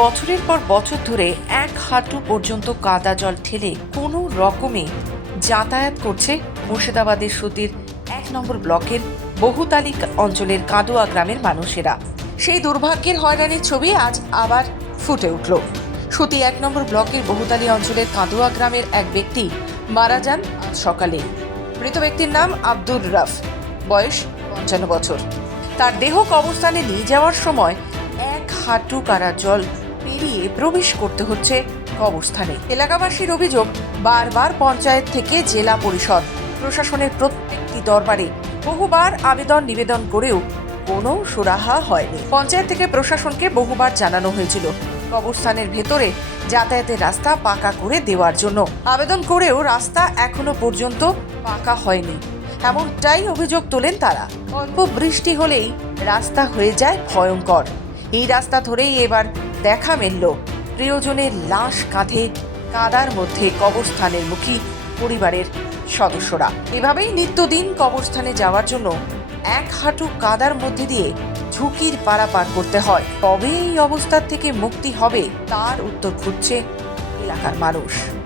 বছরের পর বছর ধরে এক হাঁটু পর্যন্ত কাদা জল ঠেলে কোনো রকমে যাতায়াত করছে মুর্শিদাবাদের সুতির এক নম্বর ব্লকের বহুতালিক অঞ্চলের কাদুয়া গ্রামের মানুষেরা। সেই দুর্ভাগ্যের হয়রানির ছবি আজ আবার ফুটে উঠল। সুতি এক নম্বর ব্লকের বহুতালি অঞ্চলের কাদুয়া গ্রামের এক ব্যক্তি মারা যান সকালে। মৃত ব্যক্তির নাম আব্দুর রফ। বয়স পঞ্চান্ন বছর। তার দেহ কবরস্থানে নিয়ে যাওয়ার সময় এক হাঁটু কারা জল পেরিয়ে প্রবেশ করতে হচ্ছে কবরস্থানে। এলাকাবাসীর অভিযোগ, বারবার পঞ্চায়েত থেকে জেলা পরিষদ, প্রশাসনের প্রত্যেকটি দরবারে বহুবার আবেদন নিবেদন করেও কোনো সুরাহা হয়নি। পঞ্চায়েত থেকে প্রশাসনকে বহুবার জানানো হয়েছিল, কবরস্থানের ভেতরে যাতায়াতের রাস্তা পাকা করে দেওয়ার জন্য। আবেদন করেও রাস্তা এখনও পর্যন্ত পাকা হয়নি। এমনটাই অভিযোগ তোলেন তারা। অল্প বৃষ্টি হলেই রাস্তা হয়ে যায় ভয়ঙ্কর। এই রাস্তা ধরেই এবার দেখা মিলল। প্রিয়জনের লাশ কাঁধে, কাদার মধ্যে কবরস্থানের মুখী পরিবারের সদস্যরা। এভাবেই নিত্যদিন কবরস্থানে যাওয়ার জন্য এক হাঁটু কাদার মধ্যে দিয়ে ঝুঁকির পারাপার করতে হয়। তবে এই অবস্থার থেকে মুক্তি হবে, তার উত্তর খুঁজছে এলাকার মানুষ।